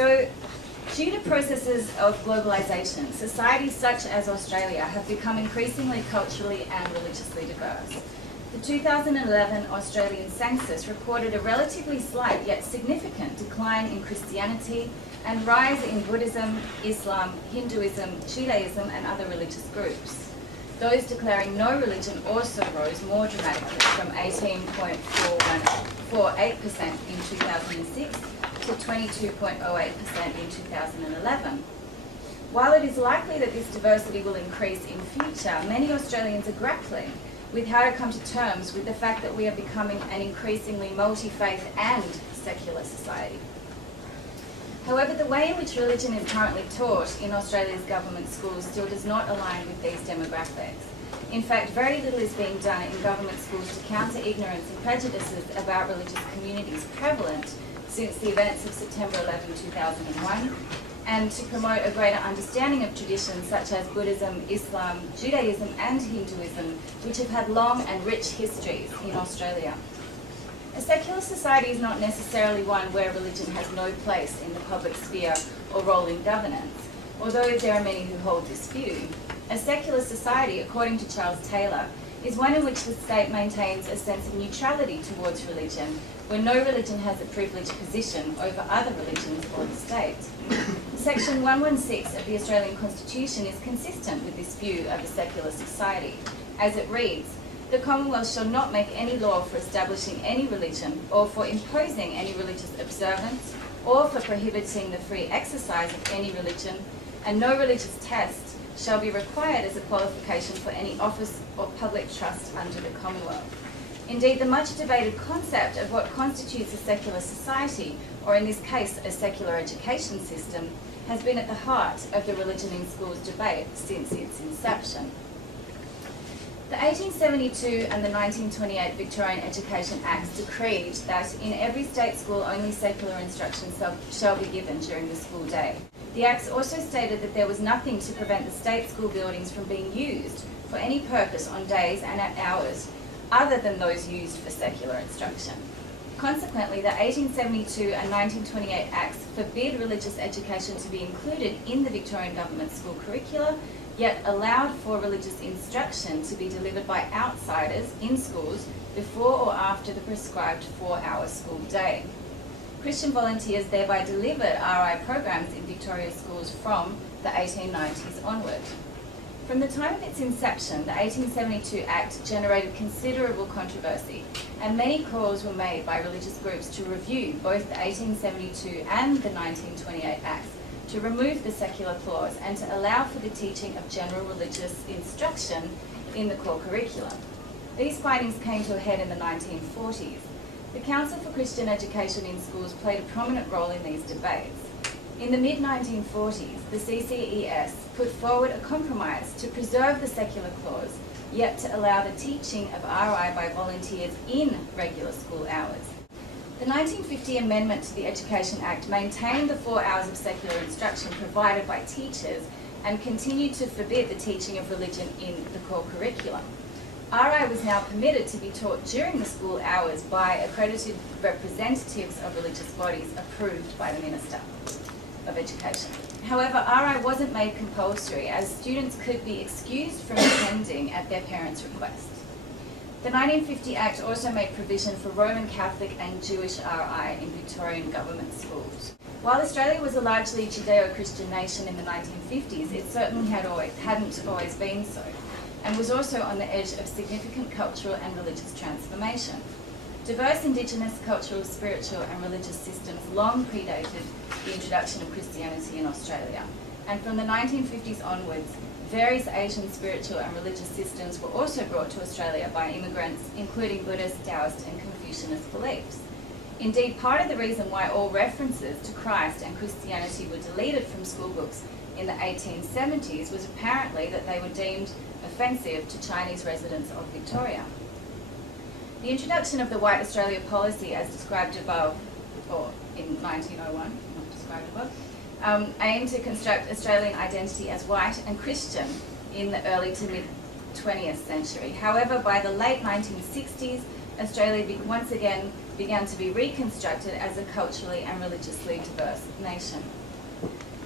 So, due to processes of globalisation, societies such as Australia have become increasingly culturally and religiously diverse. The 2011 Australian census reported a relatively slight yet significant decline in Christianity and rise in Buddhism, Islam, Hinduism, Judaism and other religious groups. Those declaring no religion also rose more dramatically from 18.48% in 2006 to 22.08% in 2011. While it is likely that this diversity will increase in future, many Australians are grappling with how to come to terms with the fact that we are becoming an increasingly multi-faith and secular society. However, the way in which religion is currently taught in Australia's government schools still does not align with these demographics. In fact, very little is being done in government schools to counter ignorance and prejudices about religious communities prevalent since the events of September 11, 2001, and to promote a greater understanding of traditions such as Buddhism, Islam, Judaism and Hinduism, which have had long and rich histories in Australia. A secular society is not necessarily one where religion has no place in the public sphere or role in governance, although there are many who hold this view. A secular society, according to Charles Taylor, is one in which the state maintains a sense of neutrality towards religion, where no religion has a privileged position over other religions or the state. Section 116 of the Australian Constitution is consistent with this view of a secular society, as it reads, "The Commonwealth shall not make any law for establishing any religion or for imposing any religious observance or for prohibiting the free exercise of any religion, and no religious test shall be required as a qualification for any office or public trust under the Commonwealth." Indeed, the much debated concept of what constitutes a secular society, or in this case a secular education system, has been at the heart of the religion in schools debate since its inception. The 1872 and the 1928 Victorian Education Acts decreed that in every state school only secular instruction shall be given during the school day. The Acts also stated that there was nothing to prevent the state school buildings from being used for any purpose on days and at hours other than those used for secular instruction. Consequently, the 1872 and 1928 Acts forbid religious education to be included in the Victorian Government school curricula, yet allowed for religious instruction to be delivered by outsiders in schools before or after the prescribed 4-hour school day. Christian volunteers thereby delivered RI programs in Victoria's schools from the 1890s onward. From the time of its inception, the 1872 Act generated considerable controversy, and many calls were made by religious groups to review both the 1872 and the 1928 Acts, to remove the secular clause and to allow for the teaching of general religious instruction in the core curriculum. These findings came to a head in the 1940s. The Council for Christian Education in Schools played a prominent role in these debates. In the mid-1940s, the CCES put forward a compromise to preserve the secular clause, yet to allow the teaching of RI by volunteers in regular school hours. The 1950 amendment to the Education Act maintained the 4 hours of secular instruction provided by teachers and continued to forbid the teaching of religion in the core curriculum. RI was now permitted to be taught during the school hours by accredited representatives of religious bodies approved by the Minister of Education. However, RI wasn't made compulsory, as students could be excused from attending at their parents' request. The 1950 Act also made provision for Roman Catholic and Jewish RI in Victorian government schools. While Australia was a largely Judeo-Christian nation in the 1950s, it certainly hadn't always been so, and was also on the edge of significant cultural and religious transformation. Diverse Indigenous cultural, spiritual and religious systems long predated the introduction of Christianity in Australia, and from the 1950s onwards, various Asian spiritual and religious systems were also brought to Australia by immigrants, including Buddhist, Taoist and Confucianist beliefs. Indeed, part of the reason why all references to Christ and Christianity were deleted from school books in the 1870s was apparently that they were deemed offensive to Chinese residents of Victoria. The introduction of the White Australia policy, as described above, or in 1901, not described above, aimed to construct Australian identity as white and Christian in the early to mid-20th century. However, by the late 1960s, Australia once again began to be reconstructed as a culturally and religiously diverse nation.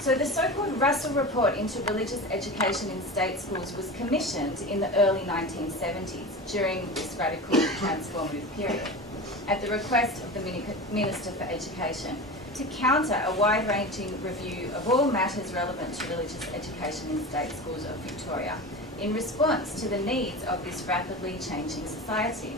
So the so-called Russell Report into Religious Education in State Schools was commissioned in the early 1970s during this radical transformative period at the request of the Minister for Education to counter a wide-ranging review of all matters relevant to religious education in state schools of Victoria in response to the needs of this rapidly changing society.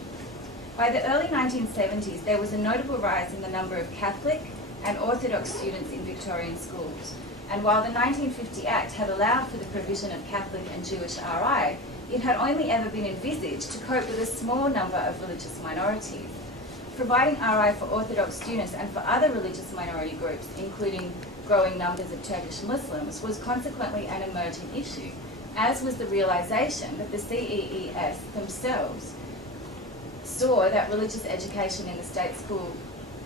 By the early 1970s, there was a notable rise in the number of Catholic and Orthodox students in Victorian schools. And while the 1950 Act had allowed for the provision of Catholic and Jewish RI, it had only ever been envisaged to cope with a small number of religious minorities. Providing RI for Orthodox students and for other religious minority groups, including growing numbers of Turkish Muslims, was consequently an emerging issue, as was the realisation that the CEES themselves saw that religious education in the state school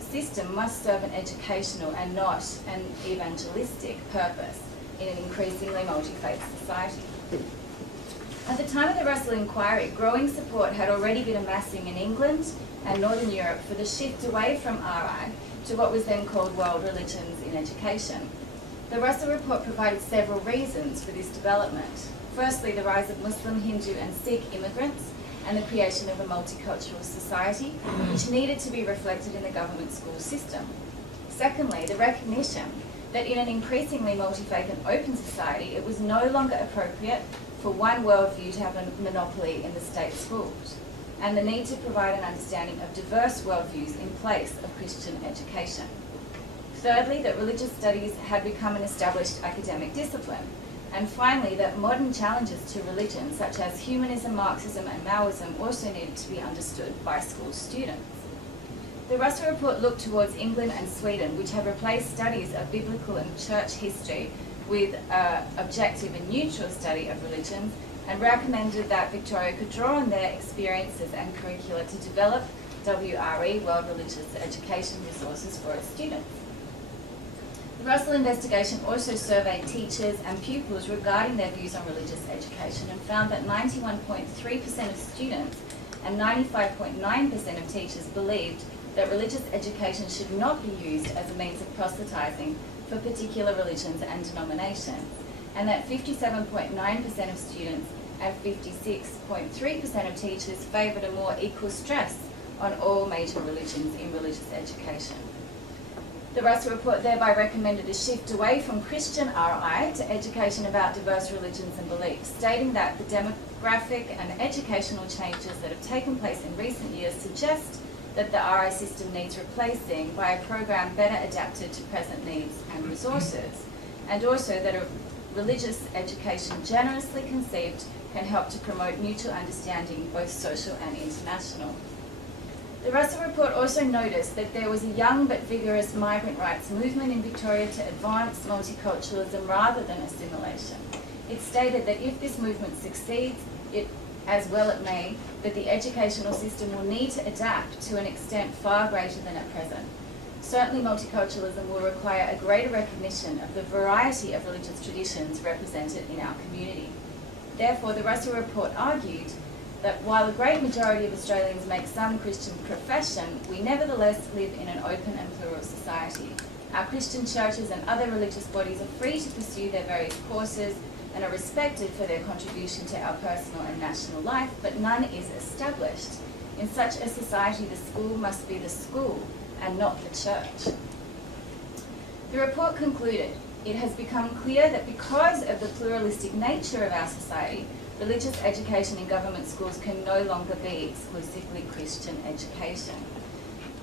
system must serve an educational and not an evangelistic purpose in an increasingly multi-faith society. At the time of the Russell Inquiry, growing support had already been amassing in England and Northern Europe for the shift away from RI to what was then called world religions in education. The Russell Report provided several reasons for this development. Firstly, the rise of Muslim, Hindu and Sikh immigrants and the creation of a multicultural society, which needed to be reflected in the government school system. Secondly, the recognition that in an increasingly multi-faith and open society, it was no longer appropriate for one worldview to have a monopoly in the state schools, and the need to provide an understanding of diverse worldviews in place of Christian education. Thirdly, that religious studies had become an established academic discipline. And finally, that modern challenges to religion, such as humanism, Marxism and Maoism, also needed to be understood by school students. The Russell Report looked towards England and Sweden, which have replaced studies of biblical and church history with objective and neutral study of religion, and recommended that Victoria could draw on their experiences and curricula to develop WRE, World Religious Education Resources, for its students. The Russell investigation also surveyed teachers and pupils regarding their views on religious education and found that 91.3% of students and 95.9% of teachers believed that religious education should not be used as a means of proselytising for particular religions and denominations, and that 57.9% of students and 56.3% of teachers favoured a more equal stress on all major religions in religious education. The Russell Report thereby recommended a shift away from Christian RI to education about diverse religions and beliefs, stating that the demographic and educational changes that have taken place in recent years suggest that the RI system needs replacing by a program better adapted to present needs and resources, and also that a religious education generously conceived can help to promote mutual understanding, both social and international. The Russell Report also noticed that there was a young but vigorous migrant rights movement in Victoria to advance multiculturalism rather than assimilation. It stated that if this movement succeeds, as well it may, that the educational system will need to adapt to an extent far greater than at present. Certainly multiculturalism will require a greater recognition of the variety of religious traditions represented in our community. Therefore, the Russell Report argued that while a great majority of Australians make some Christian profession, we nevertheless live in an open and plural society. Our Christian churches and other religious bodies are free to pursue their various courses and are respected for their contribution to our personal and national life, but none is established. In such a society, the school must be the school and not the church. The report concluded, it has become clear that because of the pluralistic nature of our society, religious education in government schools can no longer be exclusively Christian education.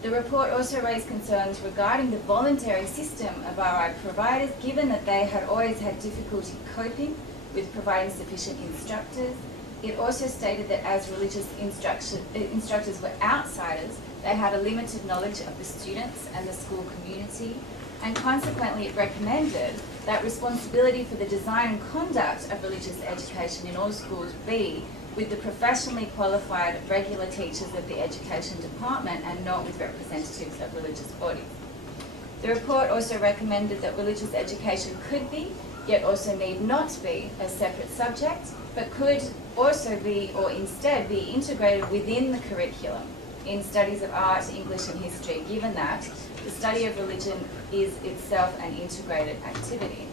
The report also raised concerns regarding the voluntary system of RI providers, given that they had always had difficulty coping with providing sufficient instructors. It also stated that as religious instructors were outsiders, they had a limited knowledge of the students and the school community, and consequently it recommended that responsibility for the design and conduct of religious education in all schools be with the professionally qualified regular teachers of the education department and not with representatives of religious bodies. The report also recommended that religious education could be, yet also need not be, a separate subject, but could also be, or instead be, integrated within the curriculum. in studies of art, English and history, given that the study of religion is itself an integrated activity.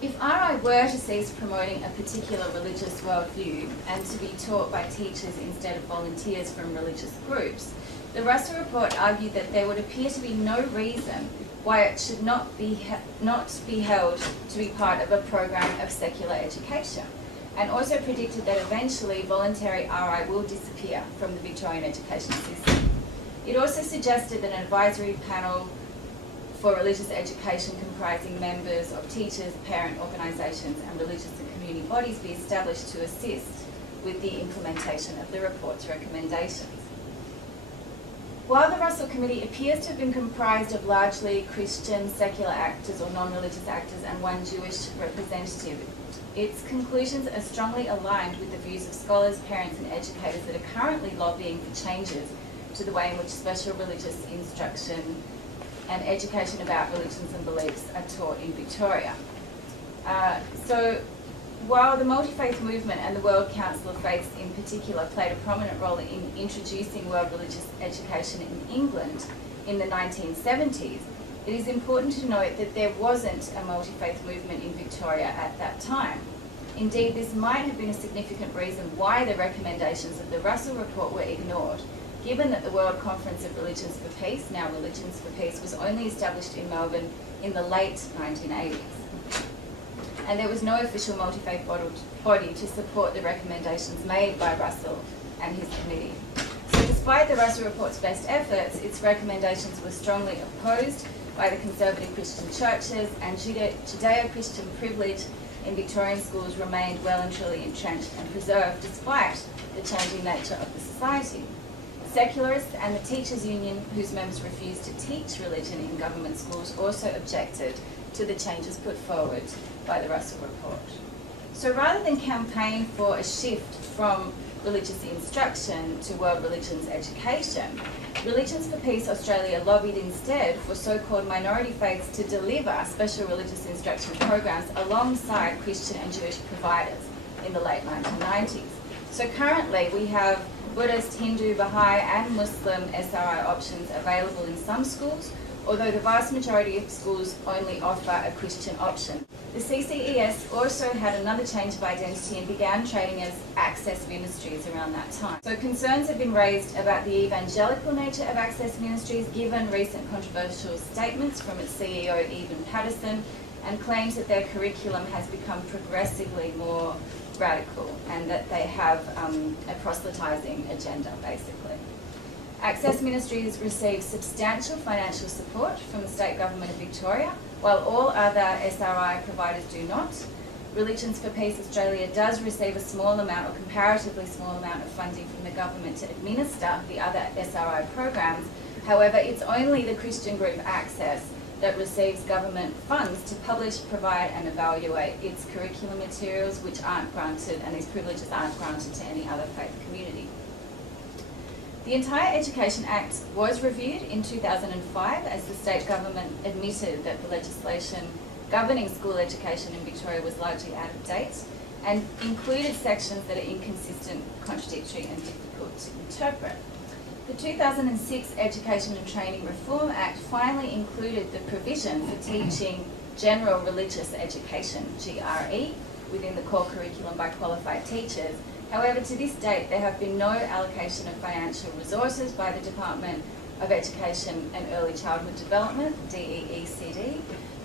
If RI were to cease promoting a particular religious worldview and to be taught by teachers instead of volunteers from religious groups, the Russell Report argued that there would appear to be no reason why it should not be held to be part of a program of secular education, and also predicted that eventually voluntary RI will disappear from the Victorian education system. It also suggested that an advisory panel for religious education comprising members of teachers, parent organisations and religious and community bodies be established to assist with the implementation of the report's recommendations. While the Russell Committee appears to have been comprised of largely Christian, secular actors or non-religious actors and one Jewish representative, its conclusions are strongly aligned with the views of scholars, parents and educators that are currently lobbying for changes to the way in which special religious instruction and education about religions and beliefs are taught in Victoria. So while the multi-faith movement and the World Council of Faiths in particular played a prominent role in introducing world religious education in England in the 1970s, it is important to note that there wasn't a multi-faith movement in Victoria at that time. Indeed, this might have been a significant reason why the recommendations of the Russell Report were ignored, given that the World Conference of Religions for Peace, now Religions for Peace, was only established in Melbourne in the late 1980s. And there was no official multi-faith body to support the recommendations made by Russell and his committee. So despite the Russell Report's best efforts, its recommendations were strongly opposed by the conservative Christian churches, and Judeo-Christian privilege in Victorian schools remained well and truly entrenched and preserved despite the changing nature of the society. Secularists and the Teachers' Union, whose members refused to teach religion in government schools, also objected to the changes put forward by the Russell Report. So rather than campaign for a shift from religious instruction to world religions education, Religions for Peace Australia lobbied instead for so-called minority faiths to deliver special religious instruction programs alongside Christian and Jewish providers in the late 1990s. So currently we have Buddhist, Hindu, Baha'i and Muslim SRI options available in some schools, although the vast majority of schools only offer a Christian option. The CCES also had another change of identity and began trading as Access Ministries around that time. So concerns have been raised about the evangelical nature of Access Ministries given recent controversial statements from its CEO Eben Patterson and claims that their curriculum has become progressively more radical and that they have a proselytising agenda basically. Access Ministries receive substantial financial support from the state government of Victoria, while all other SRI providers do not. Religions for Peace Australia does receive a small amount, or comparatively small amount of funding from the government to administer the other SRI programs. However, it's only the Christian group Access that receives government funds to publish, provide and evaluate its curriculum materials, which aren't granted, and these privileges aren't granted to any other faith community. The entire Education Act was reviewed in 2005 as the state government admitted that the legislation governing school education in Victoria was largely out of date and included sections that are inconsistent, contradictory and difficult to interpret. The 2006 Education and Training Reform Act finally included the provision for teaching general religious education, GRE, within the core curriculum by qualified teachers. However, to this date, there have been no allocation of financial resources by the Department of Education and Early Childhood Development, DEECD,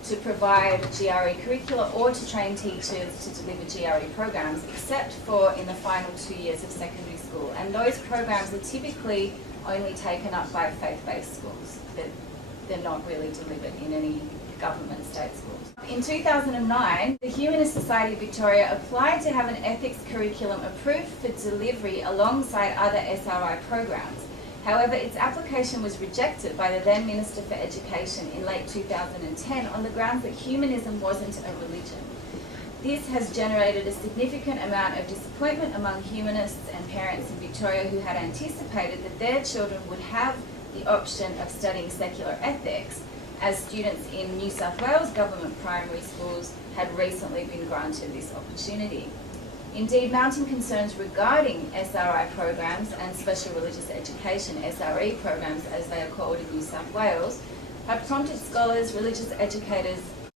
to provide GRE curricula or to train teachers to deliver GRE programs, except for in the final 2 years of secondary school. And those programs are typically only taken up by faith-based schools. They're not really delivered in any government state schools. In 2009, the Humanist Society of Victoria applied to have an ethics curriculum approved for delivery alongside other SRI programs. However, its application was rejected by the then Minister for Education in late 2010 on the grounds that humanism wasn't a religion. This has generated a significant amount of disappointment among humanists and parents in Victoria who had anticipated that their children would have the option of studying secular ethics, as students in New South Wales government primary schools had recently been granted this opportunity. Indeed, mounting concerns regarding SRI programs and special religious education, SRE programs as they are called in New South Wales, have prompted scholars, religious educators